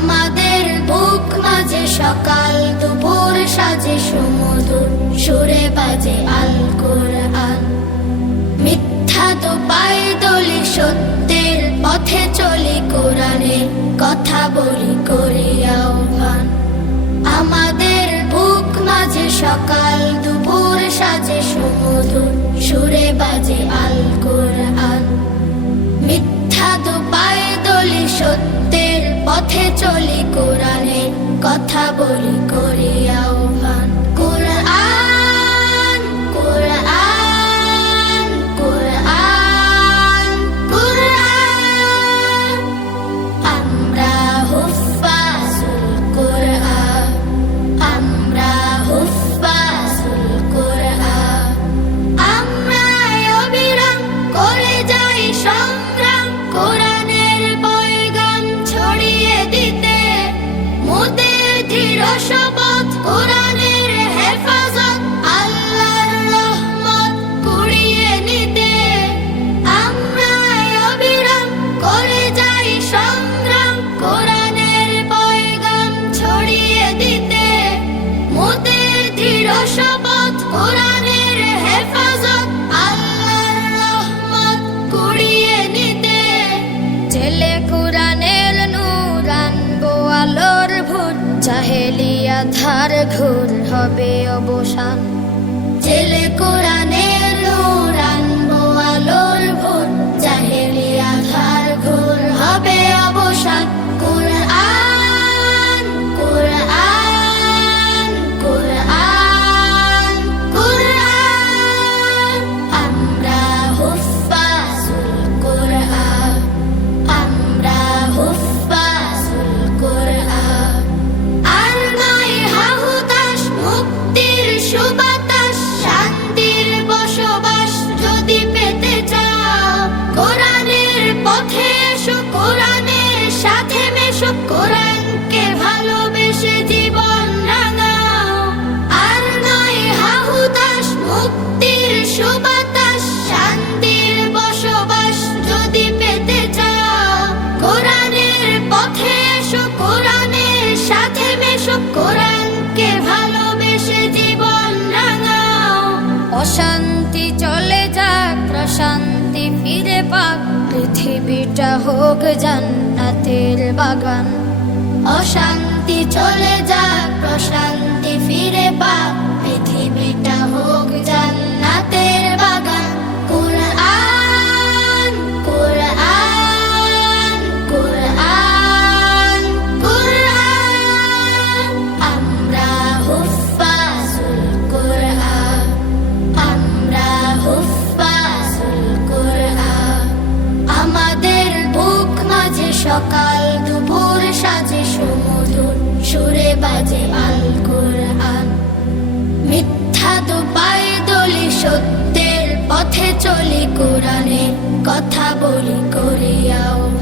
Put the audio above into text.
আমাদের বুক মাঝে সকাল দুপুর সাজে সুমধুর সুরে বাজে আল কোরআন। মিথ্যা তো পায়ে দলি সত্যের পথে চলি কোরআনের কথা বলি করি আহ্বান। আমাদের বুক মাঝে সকাল দুপুর সাজে সুমধুর সুরে বাজে আল কোরআন। মিথ্যা তো পায়ে দলি সত্যের পথে চলি কোরআনের কথা বলি করি আহ্বান। কোরআন কোরআন কোরআন কোরআন, আমরা হুফাজুল কোরআন, আমরা হুফাজুল কোরআন। আমরা অবিরাম করে যাই সংগ্রাম কোরআনের পয়গাম ছড়িয়ে দিতে। মোদের দৃঢ় শপথ কোরআনের হেফাজত আল্লাহর রহমত কুড়িয়ে নিতে। আমরা অবিরাম করে যাই সংগ্রাম কোরআনের পয়গাম ছড়িয়ে দিতে। মোদের দৃঢ় শপথ কোরআনের হেফাজত আল্লাহর রহমত কুড়িয়ে নিতে। জেলে কোরআনের নূর আনবো আলোর ভোর, জাহেলিয়া ধার ঘোর হবে অবসান। জেলে কোরআনের নূর আনবো আলোর ভোর, জাহেলিয়া ধার ঘোর হবে অবসান। কোরআন কোরআন কোরআন কোরআন, আমরা হুফাজুল কোরআন, আমরা হুফাজুল কোরআন। আর নয় হাহুতাশ মুক্তির সুবাতাস, শান্তির বসবাস যদি পেতে চাও, কোরআনের পথে এসো, কোরআনের সাথে মেশো, কোরআনকে ভালোবেসে জীবন রাঙাও। আর নয় হাহুতাশ মুক্তির সুবাতাস, শান্তির বসবাস যদি পেতে চাও, কোরআনের পথে এসো, কোরআনের সাথে মেশো, কোরআনকে ভালোবেসে জীবন রাঙাও। অশান্তি চলে যাক, প্রশান্তি ফিরে পাক, পৃথিবীটা হোক জান্নাতের বাগান। অশান্তি চলে যাক, প্রশান্তি ফিরে পাক, পৃথিবীটা হোক জান্নাতের বাগান। কোরআন কোরআন কোরআন কোরআন, আমরা হুফাজুল কোরআন, আমরা হুফাজুল কোরআন। আমাদের বুক মাঝে সকাল দুপুর সাজে সুমধুর সুরে বাজে আল কোরআন। মিথ্যা তো পায়ে দলি সত্যের পথে চলি কোরআনের কথা বলি করি আহ্বান।